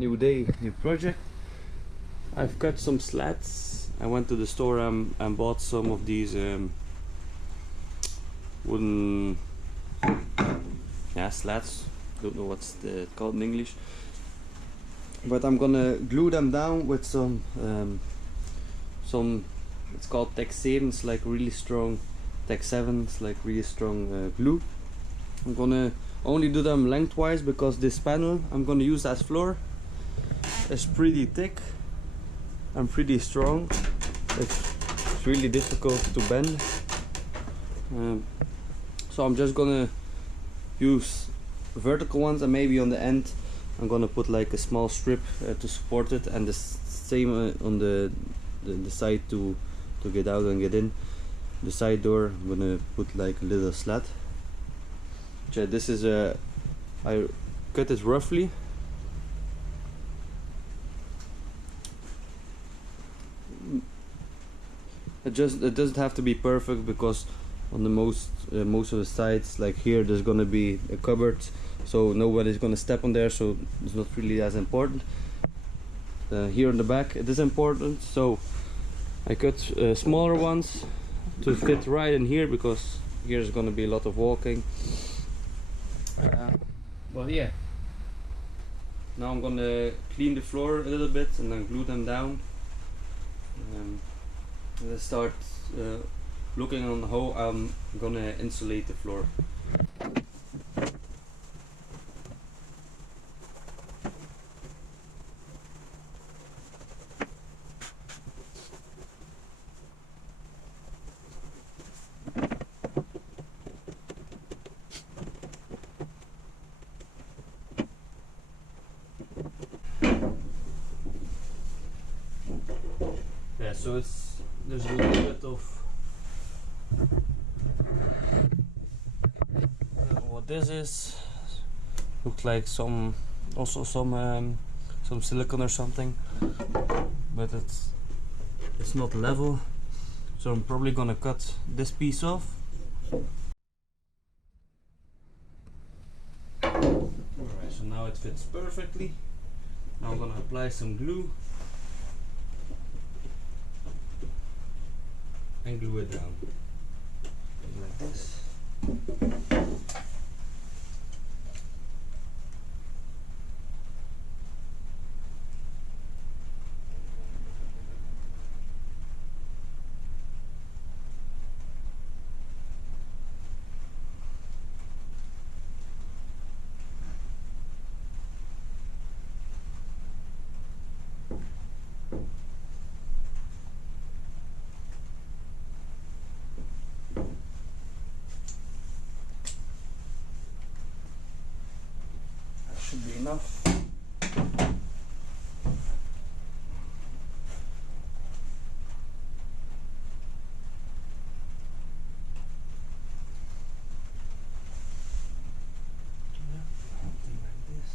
new day, new project. I've cut some slats. I went to the store and bought some of these wooden slats. Don't know what's called in English, but I'm gonna glue them down with some it's called Tech 7. It's like really strong Tech 7. It's like really strong glue. I'm gonna only do them lengthwise because this panel I'm gonna use as floor. It's pretty thick and pretty strong. It's really difficult to bend. So I'm just gonna use vertical ones, and maybe on the end I'm gonna put like a small strip to support it, and the same on the side to get out and get in. The side door I'm gonna put like a little slat. This is I cut this roughly. It doesn't have to be perfect, because on the most of the sides, like here, there's gonna be a cupboard, so nobody's gonna step on there, so it's not really as important. Here on the back it is important, so I cut smaller ones to fit right in here, because here's gonna be a lot of walking. Well, yeah. Now I'm gonna clean the floor a little bit and then glue them down. Let's start looking on how I'm gonna insulate the floor. Yeah, so there's a little bit of what this is. Looks like some silicone or something, but it's not level. So I'm probably gonna cut this piece off. Alright, so now it fits perfectly. Now I'm gonna apply some glue and glue it down like this. Should be enough. Something like this.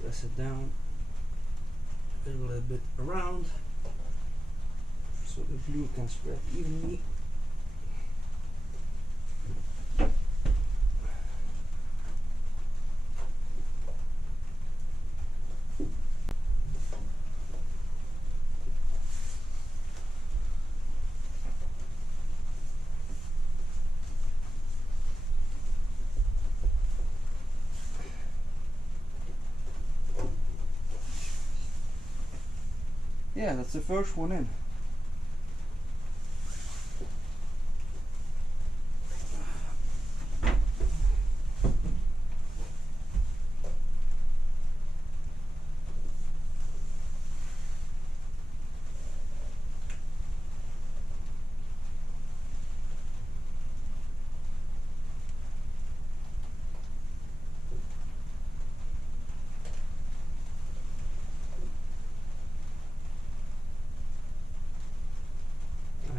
Press it down a little bit around so the glue can spread evenly. Yeah, that's the first one in.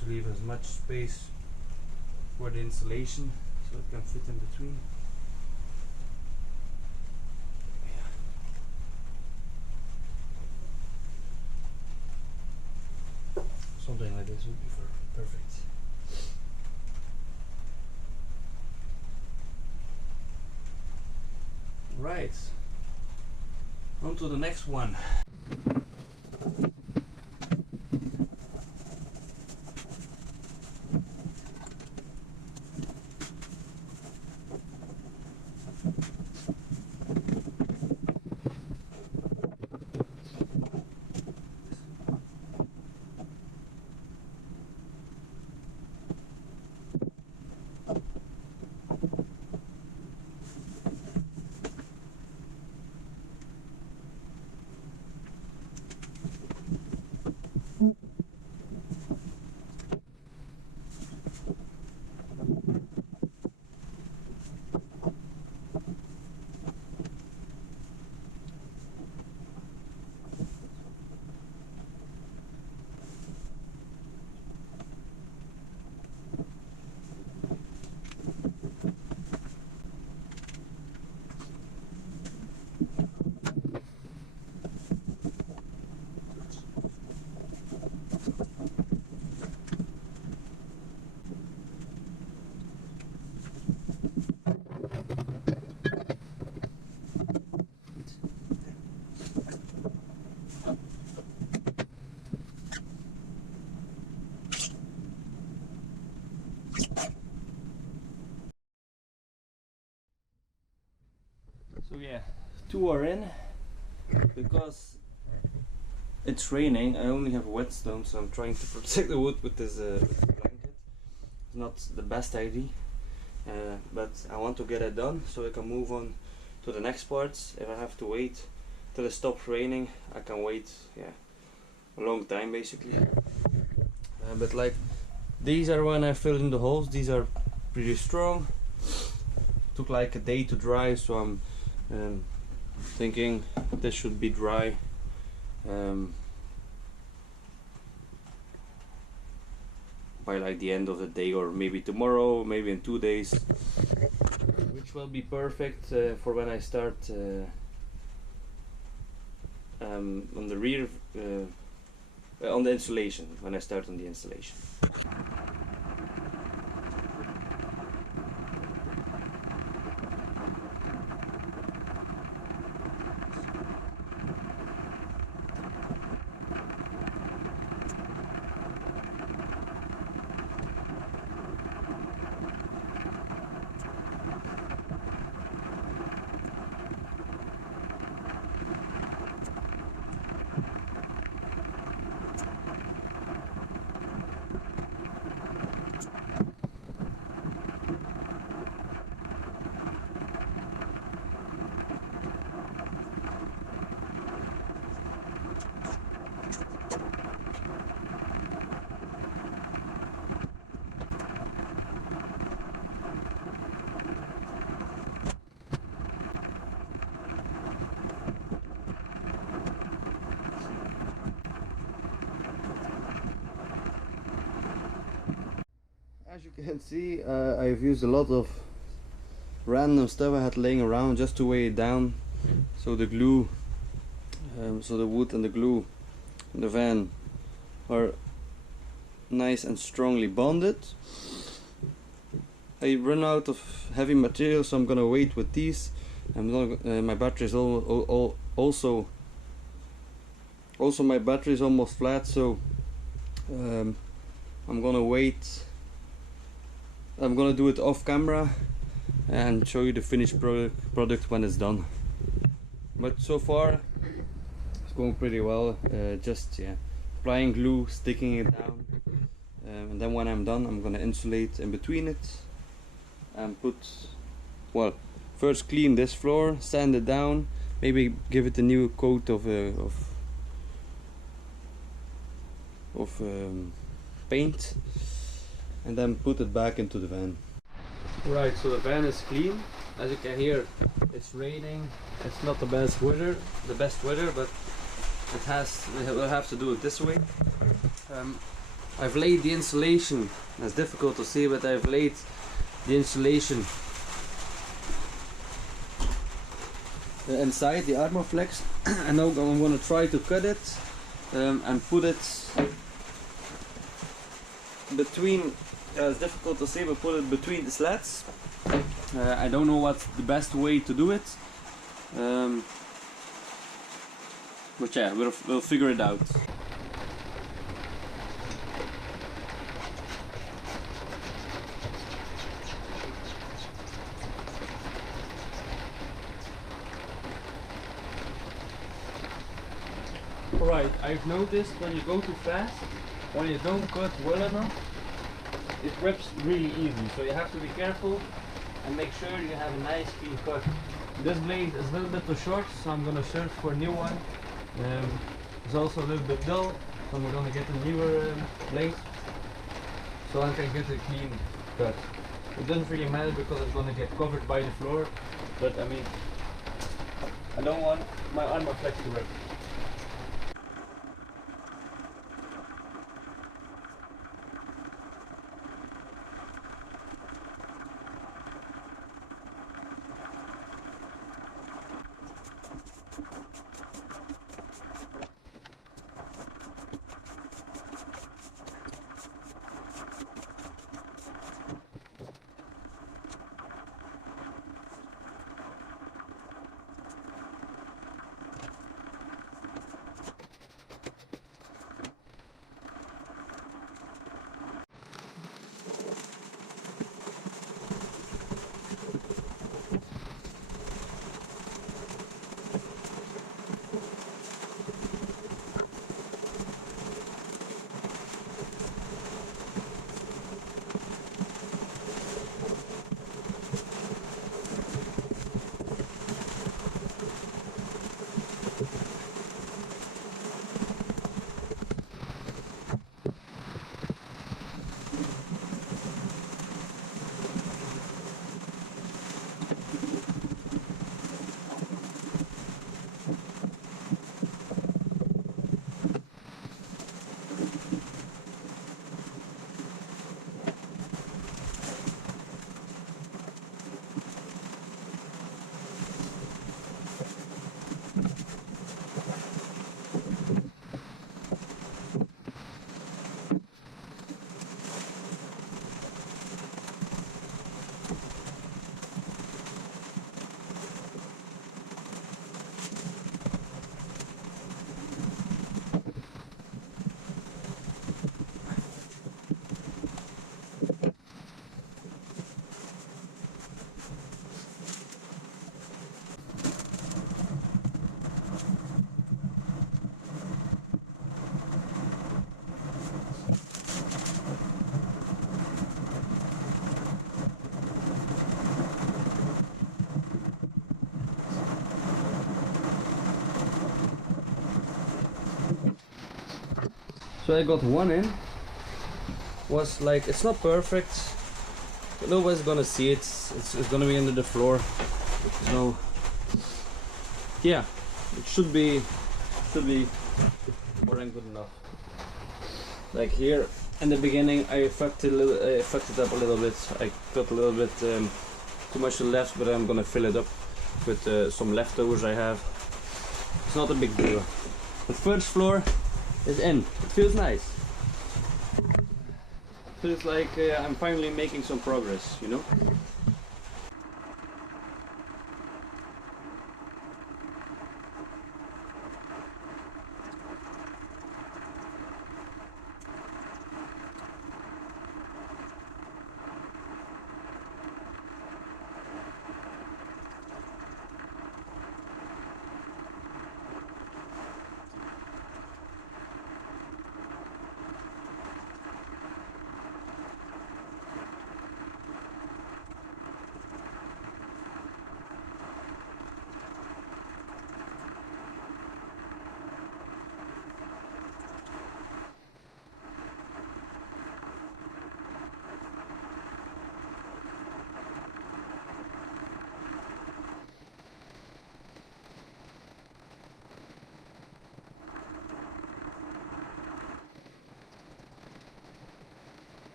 To leave as much space for the insulation so it can fit in between. Something like this would be perfect. Right. On to the next one. So yeah, 2 are in. Because it's raining, I only have whetstone, so I'm trying to protect the wood with this blanket. It's not the best idea, but I want to get it done so I can move on to the next parts. If I have to wait till it stops raining, I can wait, yeah, a long time basically. But like, these are when I filled in the holes. These are pretty strong. Took like a day to dry, so I'm thinking this should be dry by like the end of the day, or maybe tomorrow, maybe in 2 days, which will be perfect for when I start on the rear, on the installation, when I start on the installation. As you can see, I've used a lot of random stuff I had laying around just to weigh it down, so the glue, so the wood and the glue in the van are nice and strongly bonded. I run out of heavy material, so I'm gonna wait with these. My battery is also my battery is almost flat, so I'm gonna wait. I'm gonna do it off camera and show you the finished product when it's done. But so far it's going pretty well. Just applying glue, sticking it down, and then when I'm done, I'm gonna insulate in between it and first clean this floor, sand it down, maybe give it a new coat of paint, and then put it back into the van. Right, so the van is clean. As you can hear, it's raining. It's not the best weather, but we'll have to do it this way. I've laid the insulation. It's difficult to see, but I've laid the insulation inside the armor flex, and now I'm going to try to cut it and put it between. It's difficult to say, but put it between the slats. I don't know what's the best way to do it. But yeah, we'll figure it out. Right, I've noticed when you go too fast, when you don't cut well enough, it rips really easy. So you have to be careful and make sure you have a nice clean cut. This blade is a little bit too short, so I'm gonna search for a new one. It's also a little bit dull, so I'm gonna get a newer blade so I can get a clean cut. It doesn't really matter because it's gonna get covered by the floor, but I mean, I don't want my armor flex to rip. So I got one in. Was like, it's not perfect, but nobody's gonna see it. It's gonna be under the floor. So yeah, it should be more than good enough. Like here in the beginning, I fucked it up a little bit. I got a little bit too much left, but I'm gonna fill it up with some leftovers I have. It's not a big deal. The first floor is in. It feels nice. Feels like I'm finally making some progress, you know?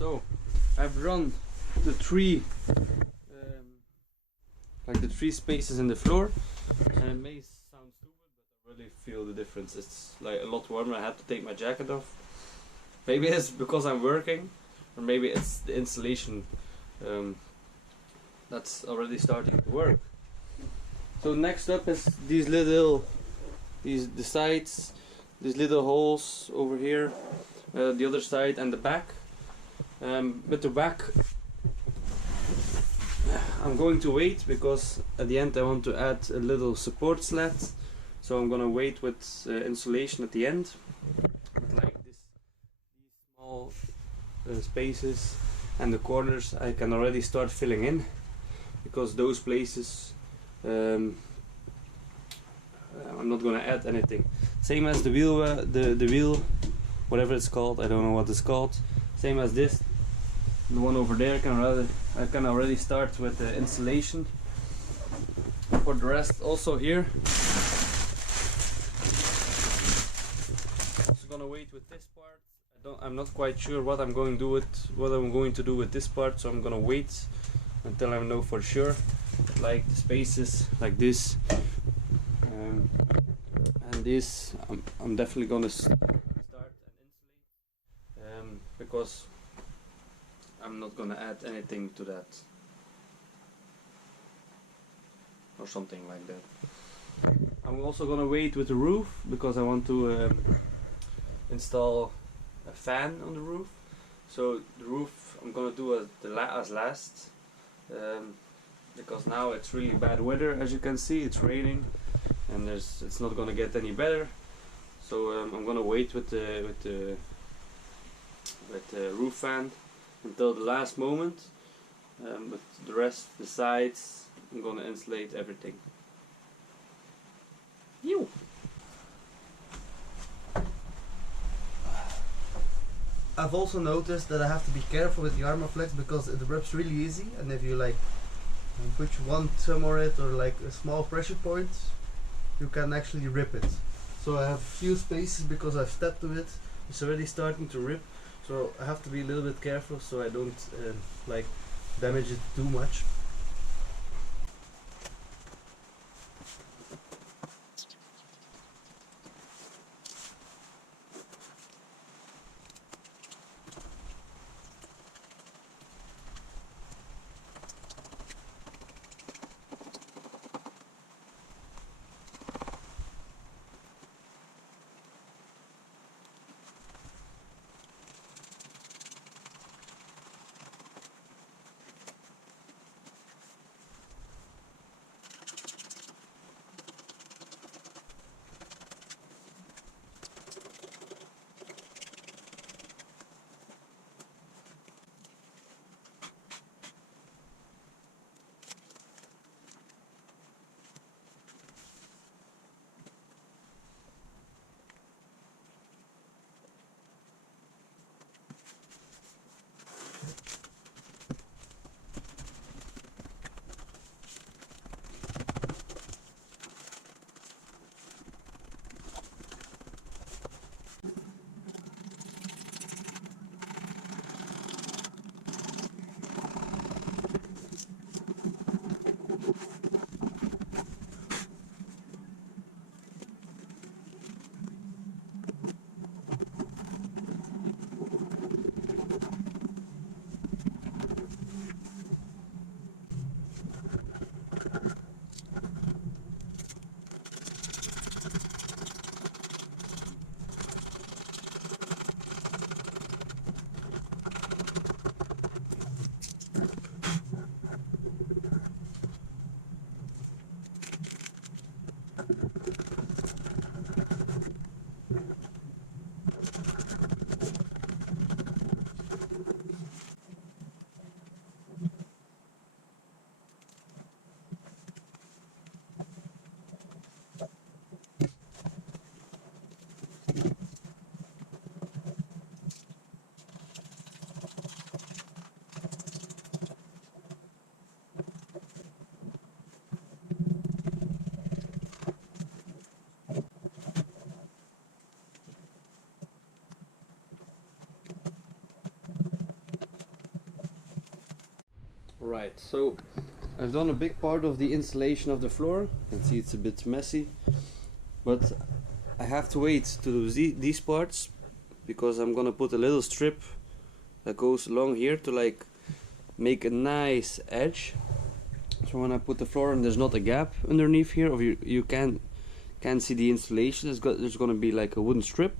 So I've run the three like the three spaces in the floor, and it may sound stupid, but I really feel the difference. It's like a lot warmer. I had to take my jacket off. Maybe it's because I'm working, or maybe it's the insulation that's already starting to work. So next up is these the sides, these little holes over here, the other side and the back. With the back, I'm going to wait because at the end I want to add a little support slat. So I'm gonna wait with insulation at the end. But like these small spaces and the corners I can already start filling in, because those places I'm not gonna add anything. Same as the wheel, the wheel, whatever it's called, I don't know what it's called. Same as this, the one over there. I can already start with the insulation. For the rest, also here, also gonna wait with this part. I'm not quite sure what I'm going to do with this part, so I'm gonna wait until I know for sure. Like the spaces like this and this, I'm definitely gonna start and insulate, because I'm not gonna add anything to that or something like that. I'm also gonna wait with the roof because I want to install a fan on the roof. So the roof I'm gonna do as last, because now it's really bad weather. As you can see, it's raining and it's not gonna get any better. So I'm gonna wait with the roof fan until the last moment. But the rest, the sides, I'm gonna insulate everything. Ew. I've also noticed that I have to be careful with the Armaflex because it rubs really easy, and if you like put one thumb on it or like a small pressure point, you can actually rip it. So I have few spaces because I've stepped to it. It's already starting to rip, so I have to be a little bit careful so I don't like damage it too much. Right, so I've done a big part of the installation of the floor. You can see it's a bit messy, but I have to wait to do these parts because I'm gonna put a little strip that goes along here to like make a nice edge. So when I put the floor and there's not a gap underneath here, or you can see the installation. There's gonna be like a wooden strip,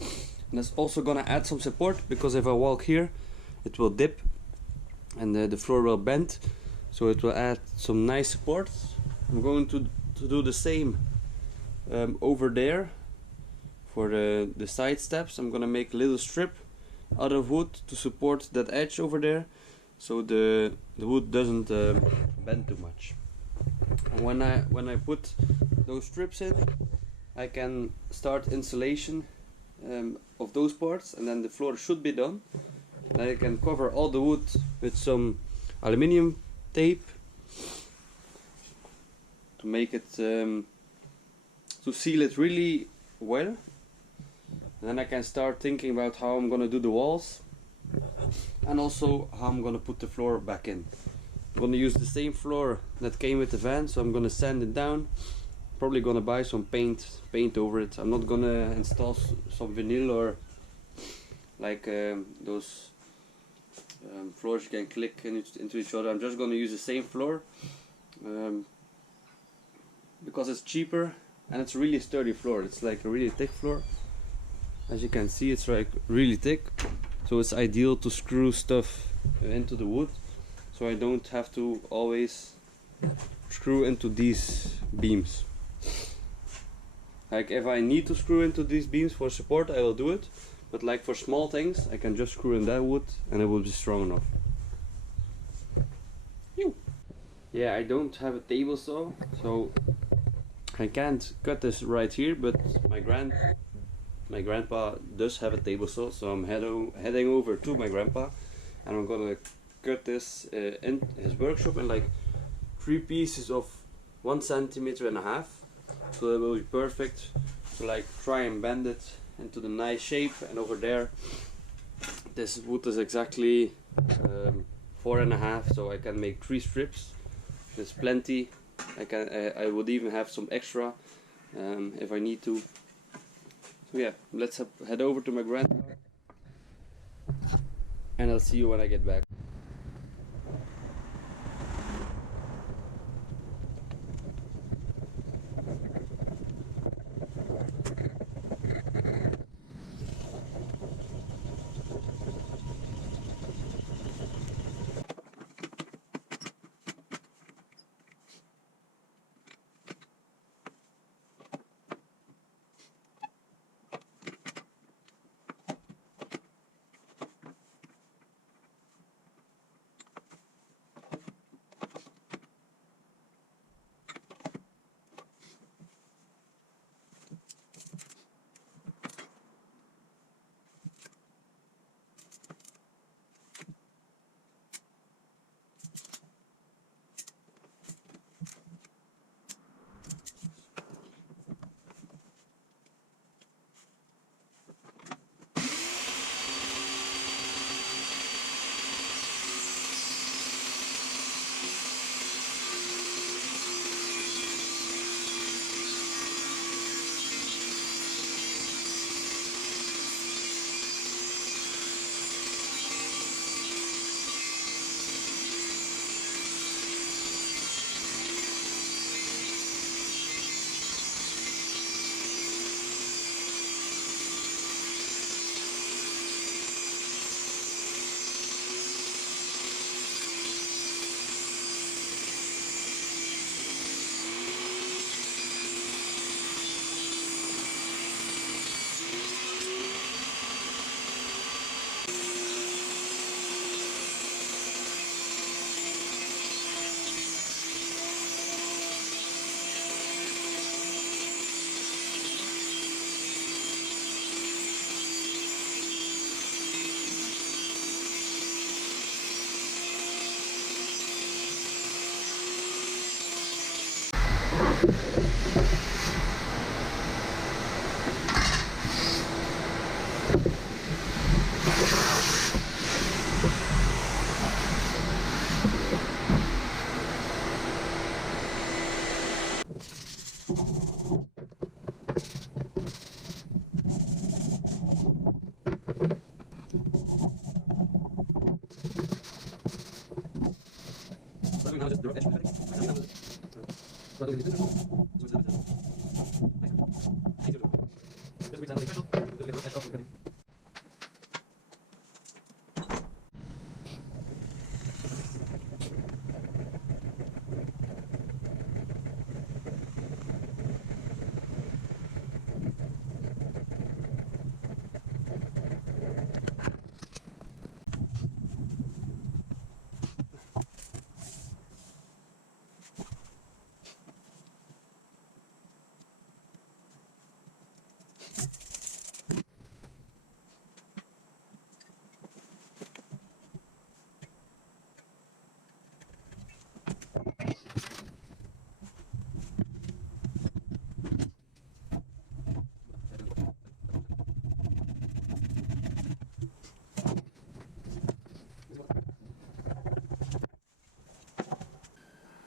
and that's also gonna add some support because if I walk here, it will dip and the floor will bend, so it will add some nice support. I'm going to do the same over there for the side steps. I'm gonna make a little strip out of wood to support that edge over there, so the wood doesn't bend too much. And when I put those strips in, I can start installation of those parts, and then the floor should be done. Then I can cover all the wood with some aluminium tape to make it to seal it really well. And then I can start thinking about how I'm gonna do the walls and also how I'm gonna put the floor back in. I'm gonna use the same floor that came with the van, so I'm gonna sand it down. Probably gonna buy some paint over it. I'm not gonna install some vinyl or like those floors you can click into each other. I'm just gonna use the same floor because it's cheaper and it's a really sturdy floor. It's like a really thick floor. As you can see, it's like really thick, so it's ideal to screw stuff into the wood, so I don't have to always screw into these beams. Like if I need to screw into these beams for support, I will do it, but like for small things I can just screw in that wood and it will be strong enough. Yeah, I don't have a table saw, so I can't cut this right here, but my grandpa does have a table saw, so I'm heading over to my grandpa and I'm gonna cut this in his workshop in like 3 pieces of 1.5 centimeters, so that will be perfect to like try and bend it into the nice shape. And over there, this wood is exactly 4.5, so I can make 3 strips. There's plenty. I would even have some extra if I need to. So yeah, let's head over to my grandpa and I'll see you when I get back.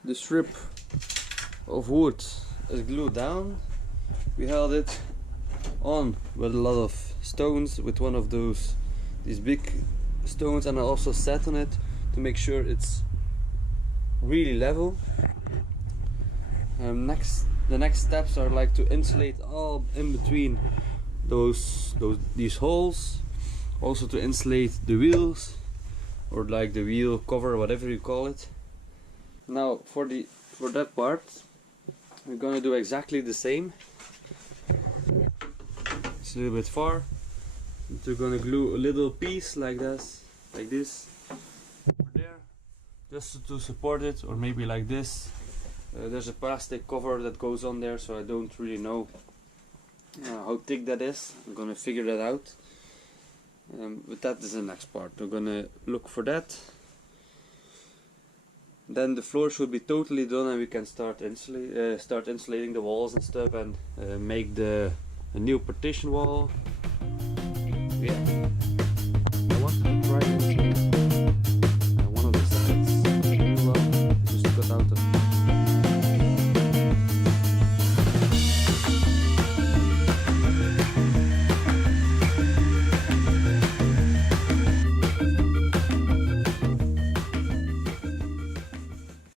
The strip of wood is glued down. We held it on with a lot of stones, with one of these big stones, and I also sat on it to make sure it's really level. The next steps are like to insulate all in between these holes, also to insulate the wheels, or like the wheel cover, whatever you call it. Now for that part we're gonna do exactly the same. It's a little bit far. We're gonna glue a little piece like this over there, just to support it, or maybe like this. There's a plastic cover that goes on there, so I don't really know how thick that is. I'm gonna figure that out. But that is the next part. We're gonna look for that. Then the floor should be totally done, and we can start insulating the walls and stuff, and make a new partition wall. Yeah.